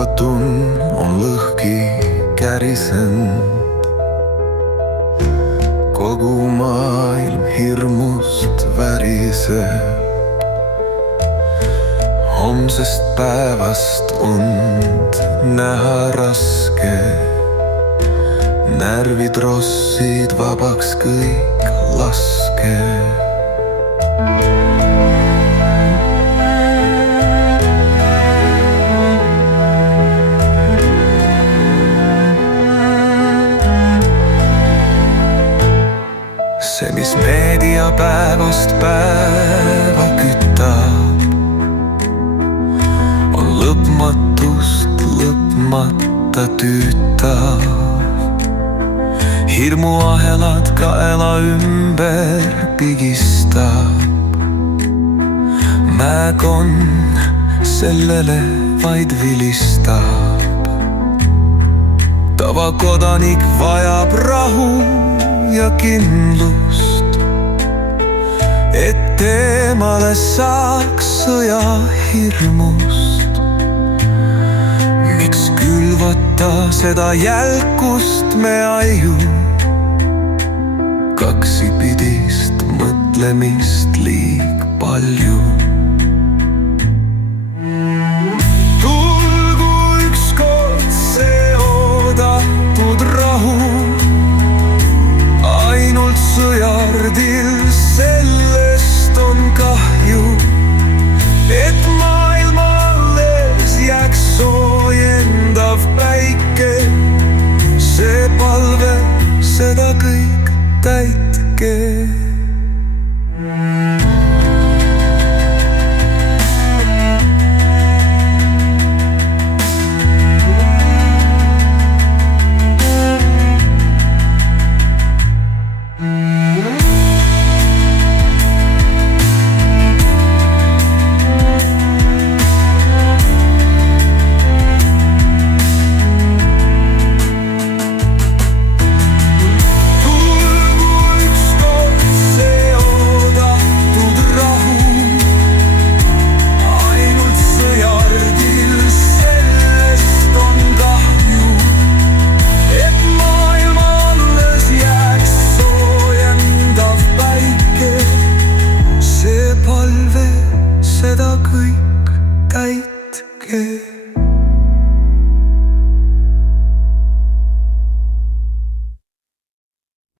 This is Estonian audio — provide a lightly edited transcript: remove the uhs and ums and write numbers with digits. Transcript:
arvatun, on lõhki kärisend. Kogu maailm hirmust väriseb. Homsest päevast und näha raske. Närvid rossid vabaks kõik laske. See, mis meedia päevast päeva kütab, on lõpmatust lõpmata tüütav. Hirmuahelad kaela ümber pigistab. Mäekon sellele vaid vilistab. Tavakodanik vajab rahu ja kindlust, et eemale saaks sõja hirmust. Miks külvata seda jälkust me aiu? Kaksipidist mõtlemist liig palju.